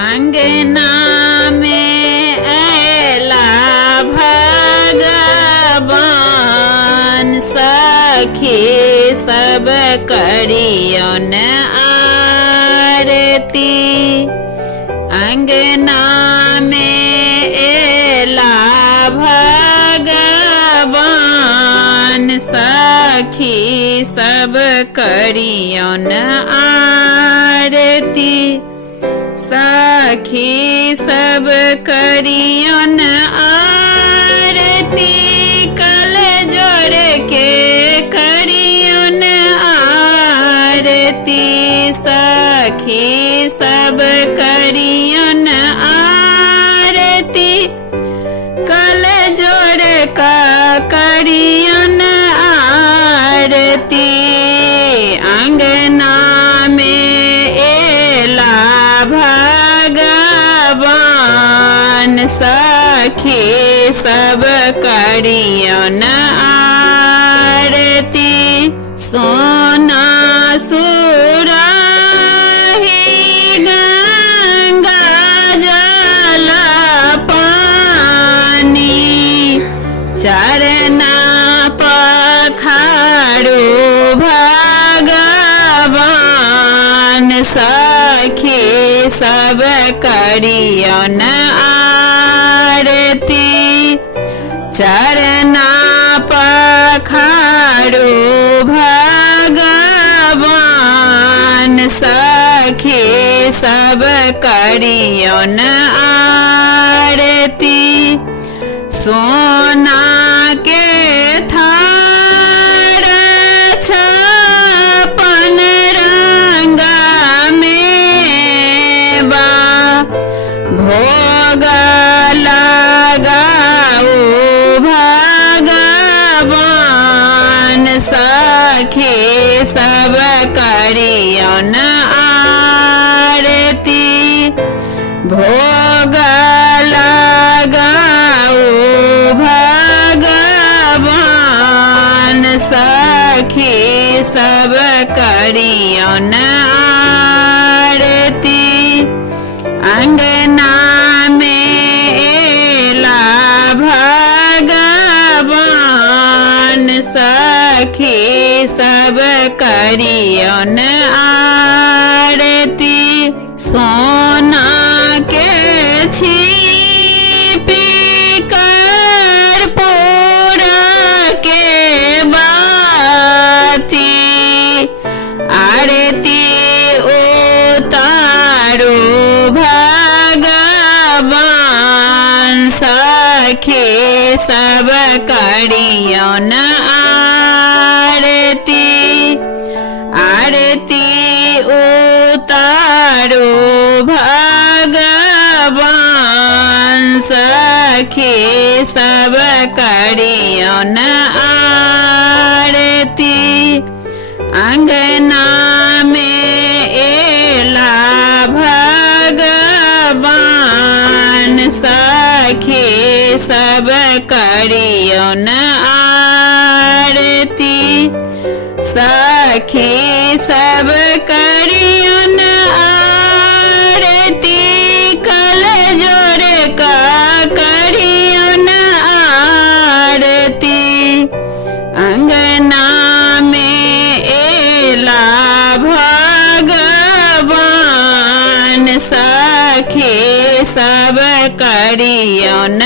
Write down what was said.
अंगना में ऐला भगवान सखी सब करियन आरती। अंगना में ऐला भगवान सखी सब करियन आरती। सखी सब करियन आरती कल जोड़ के करियन आरती। सखी सब करियन आरती कल जोड़ का करियन आरती। अंगना में ऐला भगवान सखी सब करियन आरती। सोना सुराही गंगा जल पानी चरना पखारू भगवान सखी सब करियन आरती। चरना पखारू भगवान सखी सब करियन आरती। सोना के थार छपन रंग में बा भोग लगाऊ भगवान सखी सब करियन आरती। भोग लगाऊ भगवान सखी सब करियन आरती। अंगना में ऐला भगवान सखी सब करियन आरती। सोना के छिपी कर्पूर के बाती आरती उतारू भगवान सखी सब करियन आरती। आरती उतारू भगवान सखी सब करियन आरती। अंगना में ऐला भगवान सखी सब करियन आरती। सखी सब करियन आरती कल जोड़ का करियन आरती। अंगना में ऐला भगवान सखी सब करियन